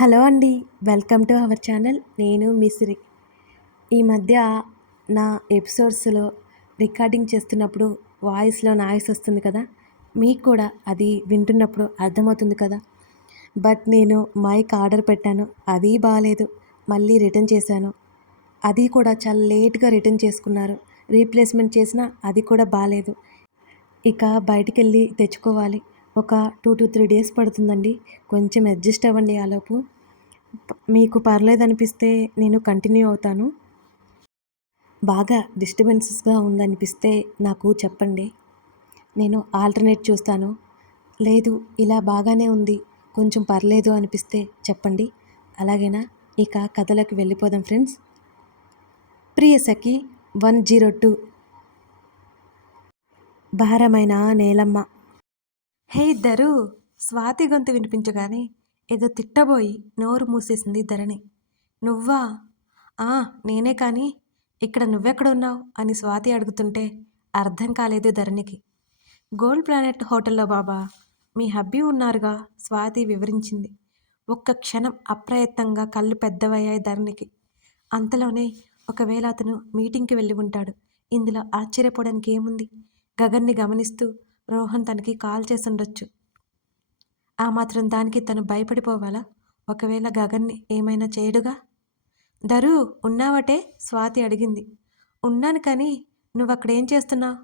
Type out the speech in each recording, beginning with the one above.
Hello అండి welcome to our channel. నేను మిసిరి ఈ మధ్య నా ఎపిసోడ్స్లో రికార్డింగ్ చేస్తున్నప్పుడు వాయిస్లో నాయిస్ వస్తుంది కదా? మీకు కూడా అది వింటున్నప్పుడు అర్థమవుతుంది కదా? బట్ నేను మైక్ ఆర్డర్ పెట్టాను అది బాగాలేదు మళ్ళీ రిటర్న్ చేశాను. అది కూడా చాలా లేట్గా రిటర్న్ చేసుకున్నారు. రీప్లేస్మెంట్ చేసినా అది కూడా బాగాలేదు ఇక బయటికి వెళ్ళి తెచ్చుకోవాలి. ఒక టూ టు త్రీ డేస్ పడుతుందండి. కొంచెం అడ్జస్ట్ అవ్వండి ఆలోపు. మీకు పర్లేదు అనిపిస్తే నేను కంటిన్యూ అవుతాను. బాగా డిస్టర్బెన్సెస్గా ఉందనిపిస్తే నాకు చెప్పండి. నేను ఆల్టర్నేట్ చూస్తాను. లేదు ఇలా బాగానే ఉంది. కొంచెం పర్లేదు అనిపిస్తే చెప్పండి. అలాగేనా? ఇక కథలకు వెళ్ళిపోదాం friends. Priya Sakhi one zero two. భారమైన నేలమ్మ. హే ఇద్దరు! స్వాతి గొంతు వినిపించగానే ఏదో తిట్టబోయి నోరు మూసేసింది ధరణి. నువ్వా? ఆ నేనే కానీ ఇక్కడ నువ్వెక్కడ ఉన్నావు అని స్వాతి అడుగుతుంటే అర్థం కాలేదు ధరణికి. గోల్డ్ ప్లానెట్ హోటల్లో బాబా మీ హబ్బీ ఉన్నారుగా? స్వాతి వివరించింది. ఒక్క క్షణం అప్రయత్నంగా కళ్ళు పెద్దవయ్యాయి ధరణికి. అంతలోనే ఒకవేళ అతను మీటింగ్కి వెళ్ళి ఉంటాడు. ఇందులో ఆశ్చర్యపోవడానికి ఏముంది గగన్ని గమనిస్తూ రోహన్ తనకి కాల్ చేసుండొచ్చు. ఆ మాత్రం దానికి తను భయపడిపోవాలా? ఒకవేళ గగన్ని ఏమైనా చేయడుగా? దరు ఉన్నావటే? స్వాతి అడిగింది. ఉన్నాను కానీ నువ్వు అక్కడ ఏం చేస్తున్నావు?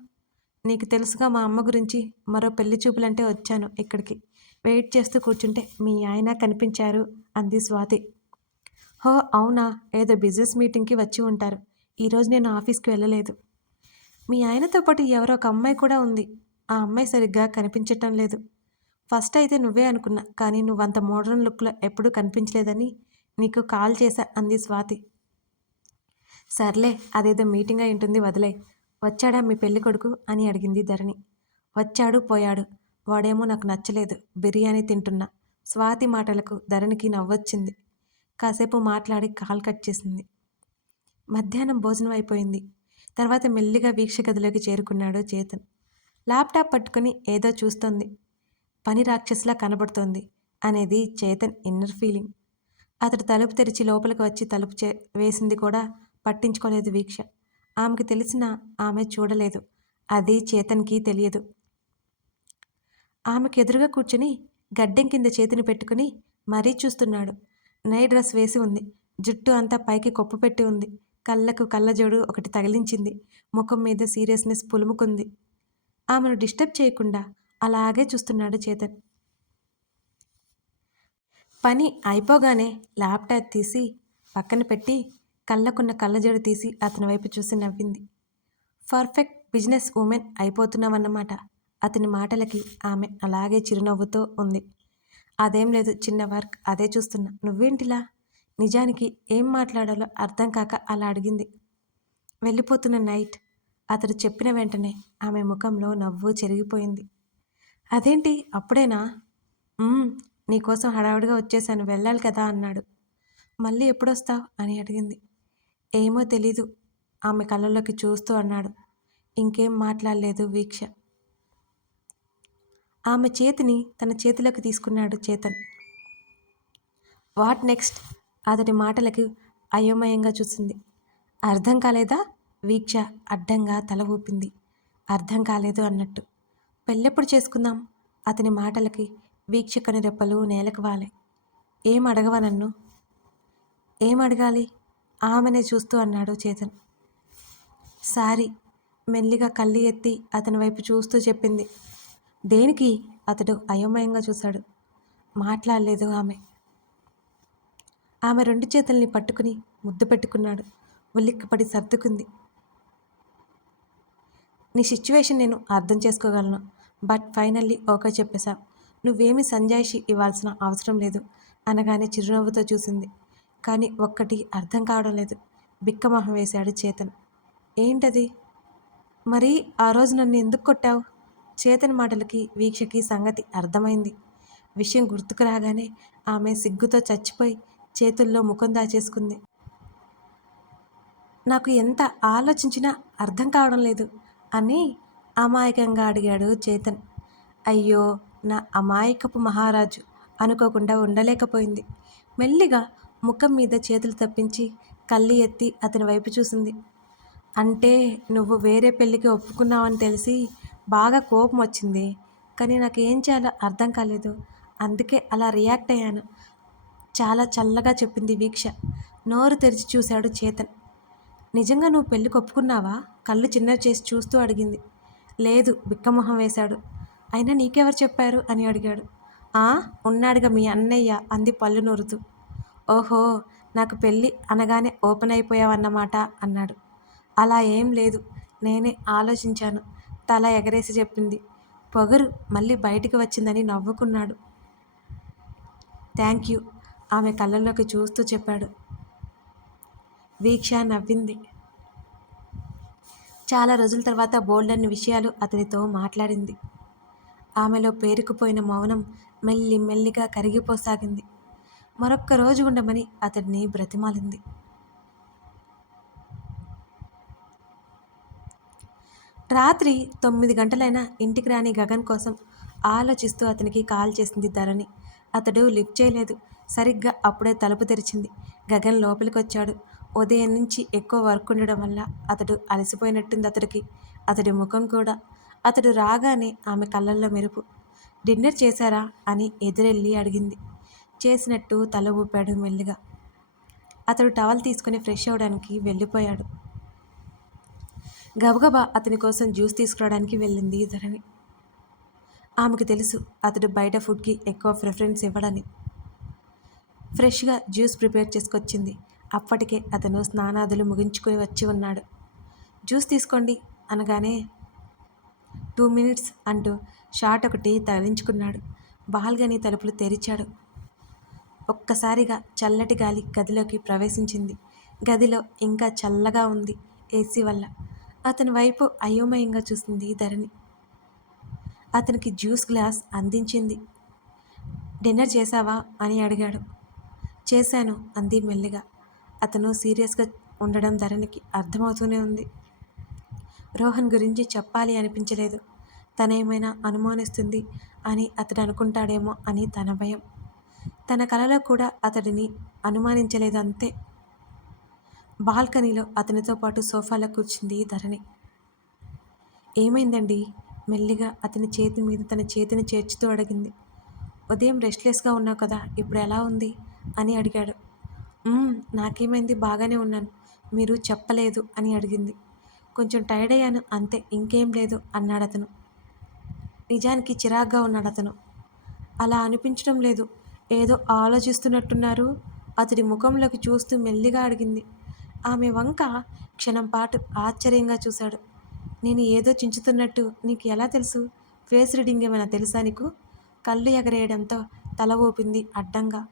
నీకు తెలుసుగా మా అమ్మ గురించి మరో పెళ్ళి చూపులంటే వచ్చాను ఇక్కడికి. వెయిట్ చేస్తూ కూర్చుంటే మీ ఆయన కనిపించారు అంది స్వాతి. హో అవునా? ఏదో బిజినెస్ మీటింగ్కి వచ్చి ఉంటారు. ఈరోజు నేను ఆఫీస్కి వెళ్ళలేదు. మీ ఆయనతో పాటు ఎవరో ఒక అమ్మాయి కూడా ఉంది. ఆ అమ్మాయి సరిగ్గా కనిపించటం లేదు. ఫస్ట్ అయితే నువ్వే అనుకున్నా కానీ నువ్వు అంత మోడర్న్ లుక్లో ఎప్పుడూ కనిపించలేదని నీకు కాల్ చేశా అంది స్వాతి. సర్లే అదేదో మీటింగ్ అయి ఉంటుంది వదిలే. వచ్చాడా మీ పెళ్ళి కొడుకు? అని అడిగింది ధరణి. వచ్చాడు పోయాడు. వాడేమో నాకు నచ్చలేదు బిర్యానీ తింటున్నా. స్వాతి మాటలకు ధరణికి నవ్వొచ్చింది. కాసేపు మాట్లాడి కాల్ కట్ చేసింది. మధ్యాహ్నం భోజనం అయిపోయింది. తర్వాత మెల్లిగా వీక్ష గదిలోకి చేరుకున్నాడు చేతన్. ల్యాప్టాప్ పట్టుకుని ఏదో చూస్తోంది. పని రాక్షసులా కనబడుతోంది అనేది చేతన్ ఇన్నర్ ఫీలింగ్. అతడు తలుపు తెరిచి లోపలికి వచ్చి తలుపు చే వేసింది కూడా పట్టించుకోలేదు వీక్ష. ఆమెకు తెలిసిన ఆమె చూడలేదు. అది చేతన్కి తెలియదు. ఆమెకు ఎదురుగా కూర్చుని గడ్డెం కింద చేతిని పెట్టుకుని మరీ చూస్తున్నాడు. నైట్ డ్రెస్ వేసి ఉంది. జుట్టు అంతా పైకి కొప్పు పెట్టి ఉంది. కళ్ళకు కళ్ళజోడు ఒకటి తగిలించింది. ముఖం మీద సీరియస్నెస్ పులుముకుంది. ఆమెను డిస్టర్బ్ చేయకుండా అలాగే చూస్తున్నాడు చేతన్. పని అయిపోగానే ల్యాప్టాప్ తీసి పక్కన పెట్టి కళ్ళకున్న కళ్ళజోడు తీసి అతని వైపు చూసి నవ్వింది. పర్ఫెక్ట్ బిజినెస్ ఉమెన్ అయిపోతున్నామన్నమాట. అతని మాటలకి ఆమె అలాగే చిరునవ్వుతో ఉంది. అదేం లేదు చిన్న వర్క్ అదే చూస్తున్నా. నువ్వేంటిలా? నిజానికి ఏం మాట్లాడాలో అర్థం కాక అలా అడిగింది. వెళ్ళిపోతున్న నైట్ అతడు చెప్పిన వెంటనే ఆమె ముఖంలో నవ్వు చెరిగిపోయింది. అదేంటి? అప్పుడేనా? నీకోసం హడావుడిగా వచ్చేసాను. వెళ్ళాలి కదా అన్నాడు. మళ్ళీ ఎప్పుడొస్తావు? అని అడిగింది. ఏమో తెలీదు ఆమె కళ్ళలోకి చూస్తూ అన్నాడు. ఇంకేం మాట్లాడలేదు వీక్ష. ఆమె చేతిని తన చేతిలోకి తీసుకున్నాడు చేతన్. What next? అతడి మాటలకి అయోమయంగా చూసింది. అర్థం కాలేదా? వీక్ష అడ్డంగా తల ఊపింది. అర్థం కాలేదు అన్నట్టు. పెళ్ళెప్పుడు చేసుకుందాం? అతని మాటలకి వీక్షకని రెప్పలు నేలకు వాలే. ఏం అడగవా నన్ను? ఏం అడగాలి? ఆమెనే చూస్తూ అన్నాడు చేతన్. సారీ మెల్లిగా కళ్ళు ఎత్తి అతని వైపు చూస్తూ చెప్పింది. దేనికి? అతడు అయోమయంగా చూశాడు. మాట్లాడలేదు ఆమె. ఆమె రెండు చేతుల్ని పట్టుకుని ముద్దు పెట్టుకున్నాడు. ఉలిక్కిపడి సర్దుకుంది. నీ సిచ్యువేషన్ నేను అర్థం చేసుకోగలను. బట్ ఫైనల్లీ ఓకే చెప్పేశా. నువ్వేమి సంజాయిషి ఇవ్వాల్సిన అవసరం లేదు అనగానే చిరునవ్వుతో చూసింది. కానీ ఒక్కటి అర్థం కావడం లేదు. బిక్కమొహం వేశాడు చేతన్. ఏంటది? మరి ఆ రోజు నన్ను ఎందుకు కొట్టావు? చేతన్ మాటలకి వీక్షకి సంగతి అర్థమైంది. విషయం గుర్తుకు రాగానే ఆమె సిగ్గుతో చచ్చిపోయి చేతుల్లో ముఖం దాచేసుకుంది. నాకు ఎంత ఆలోచించినా అర్థం కావడం లేదు. అని అమాయకంగా అడిగాడు చేతన్. అయ్యో నా అమాయకపు మహారాజు అనుకోకుండా ఉండలేకపోయింది. మెల్లిగా ముఖం మీద చేతులు తప్పించి కళ్ళు ఎత్తి అతని వైపు చూసింది. అంటే నువ్వు వేరే పెళ్ళికి ఒప్పుకున్నావని తెలిసి బాగా కోపం వచ్చింది. కానీ నాకు ఏం చేయాలో అర్థం కాలేదు. అందుకే అలా రియాక్ట్ అయ్యాను. చాలా చల్లగా చెప్పింది వీక్ష. నోరు తెరిచి చూశాడు చేతన్. నిజంగా నువ్వు పెళ్ళి ఒప్పుకున్నావా కళ్ళు చిన్నవి చేసి చూస్తూ అడిగింది. లేదు బిక్కమొహం వేశాడు. అయినా నీకెవరు చెప్పారు? అని అడిగాడు. ఆ ఉన్నాడుగా మీ అన్నయ్య అంది పళ్ళు నొరుతూ. ఓహో నాకు పెళ్ళి అనగానే ఓపెన్ అయిపోయావన్నమాట అన్నాడు. అలా ఏం లేదు నేనే ఆలోచించాను. తల ఎగరేసి చెప్పింది. పొగరు మళ్ళీ బయటికి వచ్చిందని నవ్వుకున్నాడు. థ్యాంక్ యూ ఆమె కళ్ళల్లోకి చూస్తూ చెప్పాడు. వీక్ష నవ్వింది. చాలా రోజుల తర్వాత బోల్డన్ని విషయాలు అతనితో మాట్లాడింది. ఆమెలో పేరుకుపోయిన మౌనం మెల్లి మెల్లిగా కరిగిపోసాగింది. మరొక్క రోజు ఉండమని అతడిని బ్రతిమాలింది. రాత్రి తొమ్మిది గంటలైనా ఇంటికి రాని గగన్ కోసం ఆలోచిస్తూ అతనికి కాల్ చేసింది ధరణి. అతడు లిఫ్ట్ చేయలేదు. సరిగ్గా అప్పుడే తలుపు తెరిచింది. గగన్ లోపలికి వచ్చాడు ఉదయం నుంచి ఎక్కువ వర్క్ ఉండడం వల్ల అతడు అలసిపోయినట్టుంది అతడికి. అతడి ముఖం కూడా అతడు రాగానే ఆమె కళ్ళల్లో మెరుపు. డిన్నర్ చేశారా? అని ఎదురెళ్ళి అడిగింది. చేసినట్టు తల ఊపాడు మెల్లిగా. అతడు టవల్ తీసుకుని ఫ్రెష్ అవ్వడానికి వెళ్ళిపోయాడు. గబగబా అతని కోసం జ్యూస్ తీసుకురావడానికి వెళ్ళింది ధరణి. ఆమెకు తెలుసు అతడు బయట ఫుడ్కి ఎక్కువ ప్రిఫరెన్స్ ఇవ్వడని. ఫ్రెష్గా జ్యూస్ ప్రిపేర్ చేసుకొచ్చింది. అప్పటికే అతను స్నానాదులు ముగించుకొని వచ్చి ఉన్నాడు. జ్యూస్ తీసుకోండి అనగానే టూ మినిట్స్ అంటూ షార్ట్ ఒకటి తగిలించుకున్నాడు. బాల్గని తలుపులు తెరిచాడు. ఒక్కసారిగా చల్లటి గాలి గదిలోకి ప్రవేశించింది. గదిలో ఇంకా చల్లగా ఉంది ఏసీ వల్ల. అతని వైపు అయోమయంగా చూసింది ధరణి. అతనికి జ్యూస్ గ్లాస్ అందించింది. డిన్నర్ చేశావా అని అడిగాడు. చేశాను అంది మెల్లిగా. అతను సీరియస్గా ఉండడం ధరణికి అర్థమవుతూనే ఉంది. రోహన్ గురించి చెప్పాలి అనిపించలేదు. తనేమైనా అనుమానిస్తుంది అని అతడు అనుకుంటాడేమో అని తన భయం. తన కలలో కూడా అతడిని అనుమానించలేదు అంతే. బాల్కనీలో అతనితో పాటు సోఫాలో కూర్చుంది ధరణి. ఏమైందండి? మెల్లిగా అతని చేతి మీద తన చేతిని చేర్చుతూ అడిగింది. ఉదయం రెస్ట్లెస్గా ఉన్నావు కదా ఇప్పుడు ఎలా ఉంది? అని అడిగాడు. నాకేమైంది? బాగానే ఉన్నాను. మీరు చెప్పలేదు అని అడిగింది. కొంచెం టైర్డ్ అయ్యాను. అంతే ఇంకేం లేదు అన్నాడు అతను. నిజానికి చిరాగ్గా ఉన్నాడు అతను. అలా అనిపించడం లేదు. ఏదో ఆలోచిస్తున్నట్టున్నారు. అతడి ముఖంలోకి చూస్తూ మెల్లిగా అడిగింది. ఆమె వంక క్షణం పాటు ఆశ్చర్యంగా చూశాడు. నేను ఏదో చించుతున్నట్టు నీకు ఎలా తెలుసు? ఫేస్ రీడింగ్ ఏమైనా తెలుసా నీకు? కళ్ళు ఎగరేయడంతో తల ఊపింది అడ్డంగా.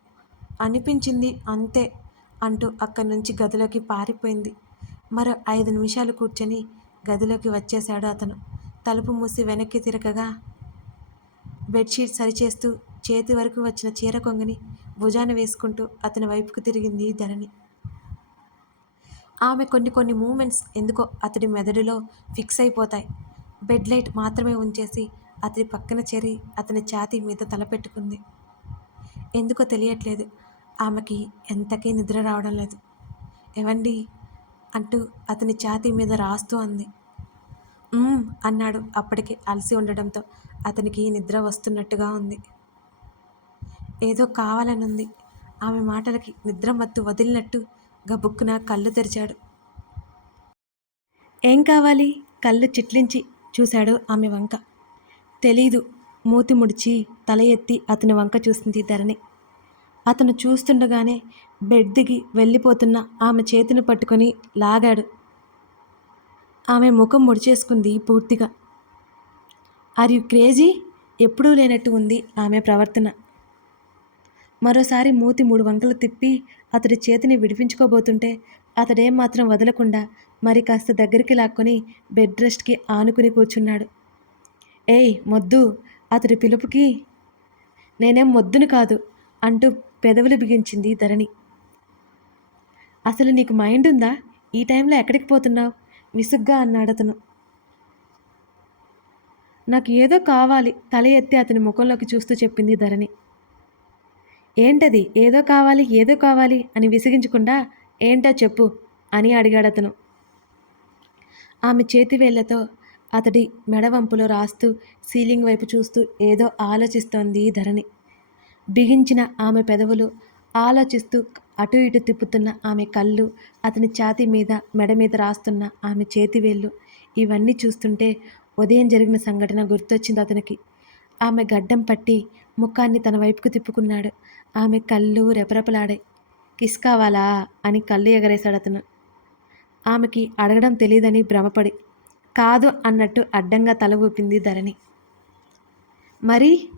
అనిపించింది అంతే. అంటూ అక్కడి నుంచి గదిలోకి పారిపోయింది. మరో ఐదు నిమిషాలు కూర్చొని గదిలోకి వచ్చేశాడు అతను. తలుపు మూసి వెనక్కి తిరగగా బెడ్షీట్ సరిచేస్తూ చేతి వరకు వచ్చిన చీర కొంగని భుజాన వేసుకుంటూ అతని వైపుకు తిరిగింది ధరణి. ఆమె కొన్ని కొన్ని మూమెంట్స్ ఎందుకో అతడి మెదడులో ఫిక్స్ అయిపోతాయి. బెడ్ లైట్ మాత్రమే ఉంచేసి అతడి పక్కన చేరి అతని ఛాతీ మీద తలపెట్టుకుంది. ఎందుకో తెలియట్లేదు. ఆమెకి ఎంతకీ నిద్ర రావడం లేదు. ఎవండి అంటూ అతని ఛాతీ మీద రాస్తూ అంది. అన్నాడు అప్పటికి అలసి ఉండడంతో అతనికి నిద్ర వస్తున్నట్టుగా ఉంది. ఏదో కావాలనుంది. ఆమె మాటలకి నిద్ర మత్తు వదిలినట్టు గబుక్కున కళ్ళు తెరిచాడు. ఏం కావాలి? కళ్ళు చిట్లించి చూశాడు ఆమె వంక. తెలీదు. మూతి ముడిచి తల ఎత్తి అతని వంక చూసింది ధరణి. అతను చూస్తుండగానే బెడ్ దిగి వెళ్ళిపోతున్న ఆమె చేతిని పట్టుకొని లాగాడు. ఆమె ముఖం ముడిచేసుకుంది పూర్తిగా. Are you crazy? ఎప్పుడూ లేనట్టు ఉంది ఆమె ప్రవర్తన. మరోసారి మూతి మూడు వంకలు తిప్పి అతడి చేతిని విడిపించుకోబోతుంటే అతడేం మాత్రం వదలకుండా మరి కాస్త దగ్గరికి లాక్కొని బెడ్ రెస్ట్కి ఆనుకుని కూర్చున్నాడు. ఏయ్ మొద్దు! అతడి పిలుపుకి నేనేం మొద్దును కాదు అంటూ పెదవులు బిగించింది ధరణి. అసలు నీకు మైండ్ ఉందా? ఈ టైంలో ఎక్కడికి పోతున్నావు? విసుగ్గా అన్నాడు అతను. నాకు ఏదో కావాలి. తల ఎత్తి అతని ముఖంలోకి చూస్తూ చెప్పింది ధరణి. ఏంటది? ఏదో కావాలి ఏదో కావాలి అని విసిగించకుండా ఏంటో చెప్పు అని అడిగాడు అతను. ఆమె చేతి వేళ్ళతో అతడి మెడవంపులో రాస్తూ సీలింగ్ వైపు చూస్తూ ఏదో ఆలోచిస్తోంది ధరణి. బిగించిన ఆమె పెదవులు ఆలోచిస్తూ అటు ఇటు తిప్పుతున్న ఆమె కళ్ళు అతని ఛాతీ మీద మెడ మీద రాస్తున్న ఆమె చేతివేళ్ళు ఇవన్నీ చూస్తుంటే ఉదయం జరిగిన సంఘటన గుర్తొచ్చింది అతనికి. ఆమె గడ్డం పట్టి ముఖాన్ని తన వైపుకు తిప్పుకున్నాడు. ఆమె కళ్ళు రెపరెపలాడాయి. కిస్ కావాలా? అని కళ్ళు ఎగరేశాడు అతను. ఆమెకి అడగడం తెలియదని భ్రమపడి కాదు అన్నట్టు అడ్డంగా తల ఊపింది ధరణి. మరి?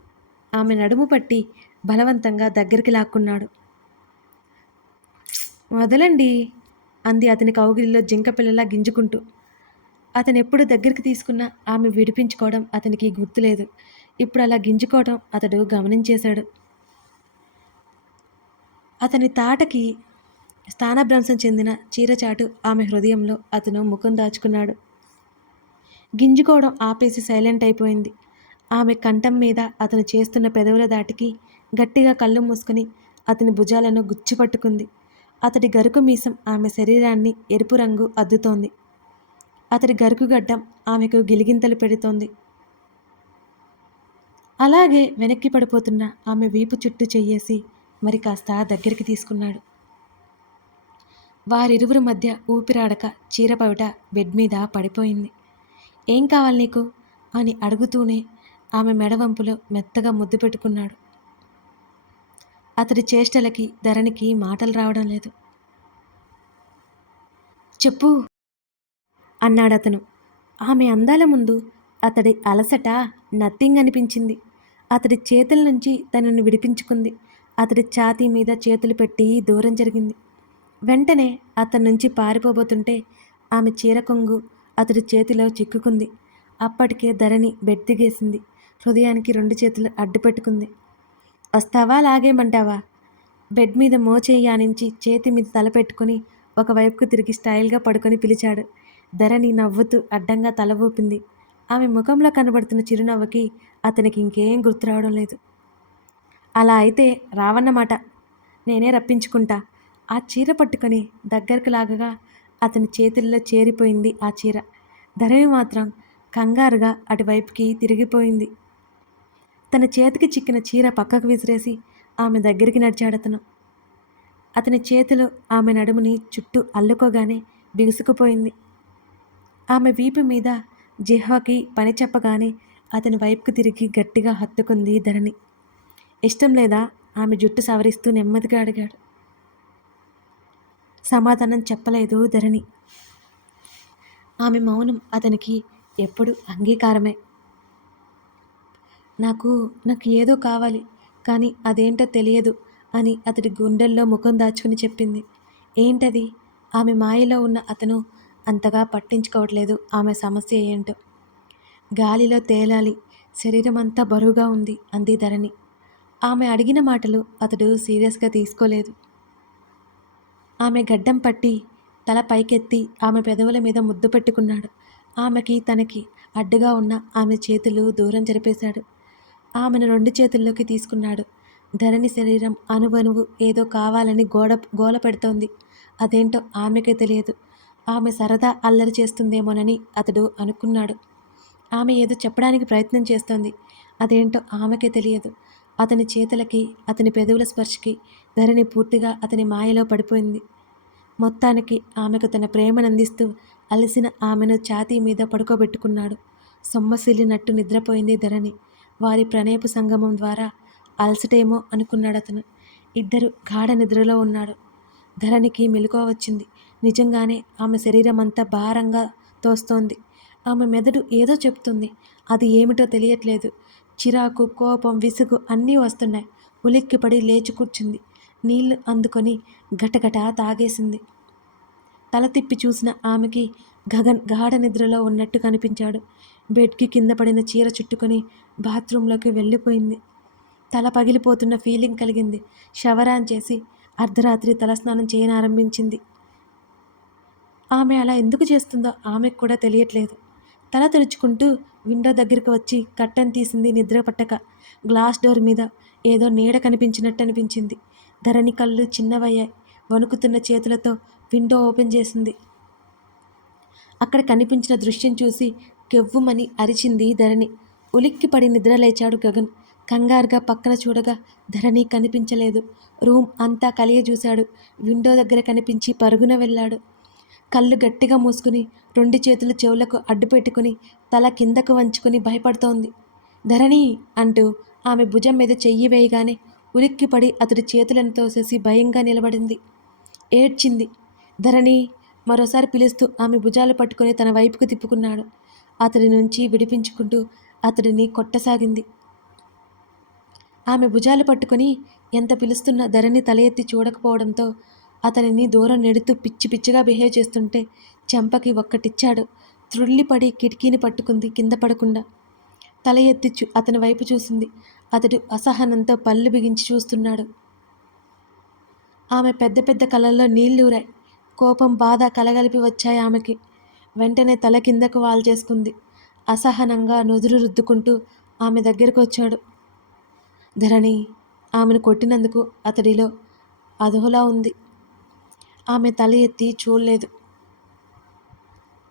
ఆమె నడుము పట్టి బలవంతంగా దగ్గరికి లాక్కున్నాడు. వదలండి అంది అతని కౌగిలిలో జింక పిల్లలా గింజుకుంటూ. అతను ఎప్పుడు దగ్గరికి తీసుకున్నా ఆమె విడిపించుకోవడం అతనికి గుర్తులేదు. ఇప్పుడు అలా గింజుకోవడం అతడు గమనించేశాడు. అతని తాటకి స్థానభ్రంశం చెందిన చీరచాటు ఆమె హృదయంలో అతను ముఖం దాచుకున్నాడు. గింజుకోవడం ఆపేసి సైలెంట్ అయిపోయింది. ఆమె కంఠం మీద అతను చేస్తున్న పెదవుల దాటికి గట్టిగా కళ్ళు మూసుకుని అతని భుజాలను గుచ్చిపట్టుకుంది అతడి గరుకు మీసం ఆమె శరీరాన్ని ఎరుపు రంగు అద్దుతోంది. అతడి గరుకు గడ్డం ఆమెకు గిలిగింతలు పెడుతోంది. అలాగే వెనక్కి పడిపోతున్న ఆమె వీపు చుట్టూ చెయ్యేసి మరి కాస్త దగ్గరికి తీసుకున్నాడు. వారిరువురి మధ్య ఊపిరాడక చీరపవిట బెడ్ మీద పడిపోయింది. ఏం కావాలి నీకు? అని అడుగుతూనే ఆమె మెడవంపులో మెత్తగా ముద్దు పెట్టుకున్నాడు. అతడి చేష్టలకి ధరణికి మాటలు రావడం లేదు. చెప్పు అన్నాడతను. ఆమె అందాల ముందు అతడి అలసట నథింగ్ అనిపించింది. అతడి చేతుల నుంచి తనను విడిపించుకుంది. అతడి ఛాతీ మీద చేతులు పెట్టి దూరం జరిగింది. వెంటనే అతని నుంచి పారిపోబోతుంటే ఆమె చీర కొంగు అతడి చేతిలో చిక్కుకుంది. అప్పటికే ధరణి బెడ్ దిగేసింది. హృదయానికి రెండు చేతులు అడ్డు పెట్టుకుంది వస్తావా? లాగేమంటావా బెడ్ మీద మోచేయి ఆనించి చేతి మీద తలపెట్టుకుని ఒకవైపుకు తిరిగి స్టైల్గా పడుకొని పిలిచాడు. ధరణి నవ్వుతూ అడ్డంగా తల ఊపింది. ఆమె ముఖంలో కనబడుతున్న చిరునవ్వుకి అతనికి ఇంకేం గుర్తు రావడం లేదు. అలా అయితే రావన్నమాట నేనే రప్పించుకుంటా. ఆ చీర పట్టుకొని దగ్గరకు లాగగా అతని చేతుల్లో చేరిపోయింది ఆ చీర. ధరణి మాత్రం కంగారుగా అటువైపుకి తిరిగిపోయింది. తన చేతికి చిక్కిన చీర పక్కకు విసిరేసి ఆమె దగ్గరికి నడిచాడతను అతని చేతిలో ఆమె నడుముని చుట్టూ అల్లుకోగానే బిగుసుకుపోయింది. ఆమె వీపు మీద జిహ్వాకి పని చెప్పగానే అతని వైపుకు తిరిగి గట్టిగా హత్తుకుంది ధరణి. ఇష్టం లేదా? ఆమె జుట్టు సవరిస్తూ నెమ్మదిగా అడిగాడు. సమాధానం చెప్పలేదు ధరణి. ఆమె మౌనం అతనికి ఎప్పుడు అంగీకారమే. నాకు నాకు ఏదో కావాలి కానీ అదేంటో తెలియదు అని అతడి గుండెల్లో ముఖం దాచుకుని చెప్పింది. ఏంటది? ఆమె మాయలో ఉన్న అతను అంతగా పట్టించుకోవట్లేదు ఆమె సమస్య ఏంటో. గాలిలో తేలాలి శరీరం అంతా బరువుగా ఉంది అంది ధరణి. ఆమె అడిగిన మాటలు అతడు సీరియస్గా తీసుకోలేదు. ఆమె గడ్డం పట్టి తల పైకెత్తి ఆమె పెదవుల మీద ముద్దు పెట్టుకున్నాడు. ఆమెకి తనకి అడ్డుగా ఉన్న ఆమె చేతులు దూరం జరిపేశాడు. ఆమెను రెండు చేతుల్లోకి తీసుకున్నాడు. ధరణి శరీరం అనువనువు ఏదో కావాలని గోడ గోల పెడుతోంది. అదేంటో ఆమెకే తెలియదు. ఆమె సరదా అల్లరి చేస్తుందేమోనని అతడు అనుకున్నాడు. ఆమె ఏదో చెప్పడానికి ప్రయత్నం చేస్తోంది. అదేంటో ఆమెకే తెలియదు. అతని చేతులకి అతని పెదవుల స్పర్శకి ధరణి పూర్తిగా అతని మాయలో పడిపోయింది. మొత్తానికి ఆమెకు తన ప్రేమను అందిస్తూ అలసిన ఆమెను ఛాతీ మీద పడుకోబెట్టుకున్నాడు. సొమ్మసిల్లినట్టు నిద్రపోయింది ధరణి. వారి ప్రణయపు సంగమం ద్వారా అలసటేమో అనుకున్నాడు అతను. ఇద్దరు గాఢ నిద్రలో ఉన్నాడు. ధరణికి మెలకువ వచ్చింది. నిజంగానే ఆమె శరీరం అంతా భారంగా తోస్తోంది. ఆమె మెదడు ఏదో చెప్తుంది. అది ఏమిటో తెలియట్లేదు. చిరాకు కోపం విసుగు అన్నీ వస్తున్నాయి. ఉలిక్కిపడి లేచి కూర్చుంది. నీళ్ళు అందుకొని గటగట తాగేసింది. తల తిప్పి చూసిన ఆమెకి గగన్ గాఢ నిద్రలో ఉన్నట్టు కనిపించాడు. బెడ్కి కింద పడిన చీర చుట్టుకొని బాత్రూంలోకి వెళ్ళిపోయింది. తల పగిలిపోతున్న ఫీలింగ్ కలిగింది. షవరాన్ చేసి అర్ధరాత్రి తలస్నానం చేయనారంభించింది. ఆమె అలా ఎందుకు చేస్తుందో ఆమెకు కూడా తెలియట్లేదు. తల తెరుచుకుంటూ విండో దగ్గరికి వచ్చి కట్టెన్ తీసింది నిద్ర పట్టక గ్లాస్ డోర్ మీద ఏదో నీడ కనిపించినట్టు అనిపించింది. ధరణి కళ్ళు చిన్నవయ్యాయి. వణుకుతున్న చేతులతో విండో ఓపెన్ చేసింది. అక్కడ కనిపించిన దృశ్యం చూసి కెవ్వుమని అరిచింది ధరణి. ఉలిక్కిపడి నిద్రలేచాడు గగన్. కంగారుగా పక్కన చూడగా ధరణి కనిపించలేదు. రూమ్ అంతా కలియ చూశాడు విండో దగ్గర కనిపించి పరుగున వెళ్ళాడు. కళ్ళు గట్టిగా మూసుకుని రెండు చేతులు చెవులకు అడ్డు పెట్టుకుని తల కిందకు వంచుకుని భయపడుతోంది. ధరణి అంటూ ఆమె భుజం మీద చెయ్యి వేయగానే ఉలిక్కిపడి అతడి చేతులను తోసేసి భయంగా నిలబడింది. ఏడ్చింది. ధరణి మరోసారి పిలుస్తూ ఆమె భుజాలు పట్టుకుని తన వైపుకు తిప్పుకున్నాడు. అతడి నుంచి విడిపించుకుంటూ అతడిని కొట్టసాగింది. ఆమె భుజాలు పట్టుకుని ఎంత పిలుస్తున్నా ధరణి తల ఎత్తి చూడకపోవడంతో అతనిని దూరం నెడుతూ పిచ్చి పిచ్చిగా బిహేవ్ చేస్తుంటే చెంపకి ఒక్కటిచ్చాడు. త్రుళ్ళిపడి కిటికీని పట్టుకుంది కింద పడకుండా. తల ఎత్తి చూ అతని వైపు చూసింది. అతడు అసహనంతో పళ్ళు బిగించి చూస్తున్నాడు. ఆమె పెద్ద పెద్ద కళ్ళల్లో నీళ్ళూరాయి. కోపం బాధ కలగలిపి వచ్చాయి ఆమెకి. వెంటనే తల కిందకు వాల్చేసుకుంది. అసహనంగా నుదురు రుద్దుకుంటూ ఆమె దగ్గరకు వచ్చాడు ధరణి ఆమెను కొట్టినందుకు అతడిలో అదోలా ఉంది. ఆమె తల ఎత్తి చూడలేదు.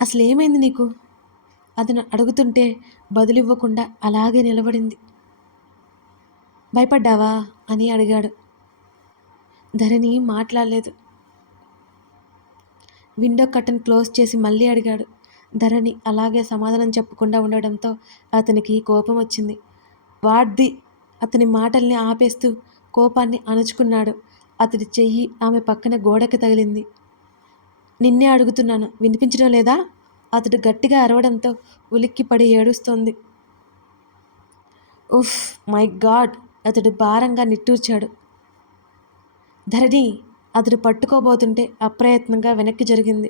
అసలు ఏమైంది నీకు? అతను అడుగుతుంటే బదులివ్వకుండా అలాగే నిలబడింది. భయపడ్డావా? అని అడిగాడు. ధరణి మాట్లాడలేదు. విండో కర్టన్ క్లోజ్ చేసి మళ్ళీ అడిగాడు. ధరణి అలాగే సమాధానం చెప్పకుండా ఉండడంతో అతనికి కోపం వచ్చింది. వాడ్ది! అతని మాటల్ని ఆపేస్తూ కోపాన్ని అణుచుకున్నాడు. అతడి చెయ్యి ఆమె పక్కన గోడకి తగిలింది. నిన్నే అడుగుతున్నాను వినిపించడం లేదా? అతడు గట్టిగా అరవడంతో ఉలిక్కిపడి ఏడుస్తోంది. ఉఫ్! My God! అతడు భారంగా నిట్టూర్చాడు. ధరణి! అతడు పట్టుకోబోతుంటే అప్రయత్నంగా వెనక్కి జరిగింది.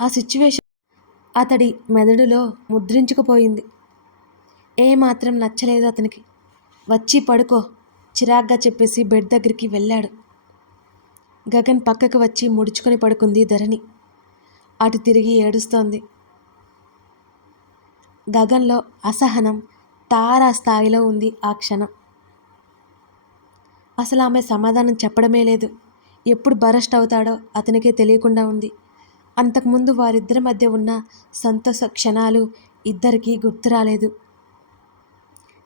ఆ సిచ్యువేషన్ అతడి మెదడులో ముద్రించుకుపోయింది. ఏమాత్రం నచ్చలేదు అతనికి. వచ్చి పడుకో చిరాగ్గా చెప్పేసి బెడ్ దగ్గరికి వెళ్ళాడు. గగన్ పక్కకు వచ్చి ముడుచుకొని పడుకుంది ధరణి. అటు తిరిగి ఏడుస్తోంది. గగన్లో అసహనం తారా స్థాయిలో ఉంది ఆ క్షణం. అసలు ఆమె సమాధానం చెప్పడమే లేదు. ఎప్పుడు బరస్ట్ అవుతాడో అతనికే తెలియకుండా ఉంది. అంతకుముందు వారిద్దరి మధ్య ఉన్న సంతోష క్షణాలు ఇద్దరికీ గుర్తు రాలేదు.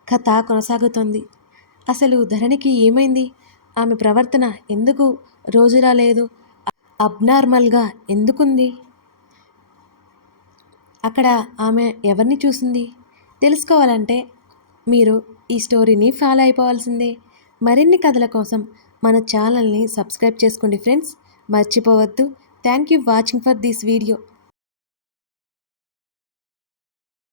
కథ కొనసాగుతోంది. అసలు ధరణికి ఏమైంది? ఆమె ప్రవర్తన ఎందుకు రోజులా లేదు అబ్నార్మల్గా ఎందుకుంది? అక్కడ ఆమె ఎవరిని చూసింది? తెలుసుకోవాలంటే మీరు ఈ స్టోరీని ఫాలో అయిపోవాల్సిందే. మరిన్ని కథల కోసం మన ఛానల్ని సబ్స్క్రైబ్ చేసుకోండి ఫ్రెండ్స్. మర్చిపోవద్దు. Thank you watching for this video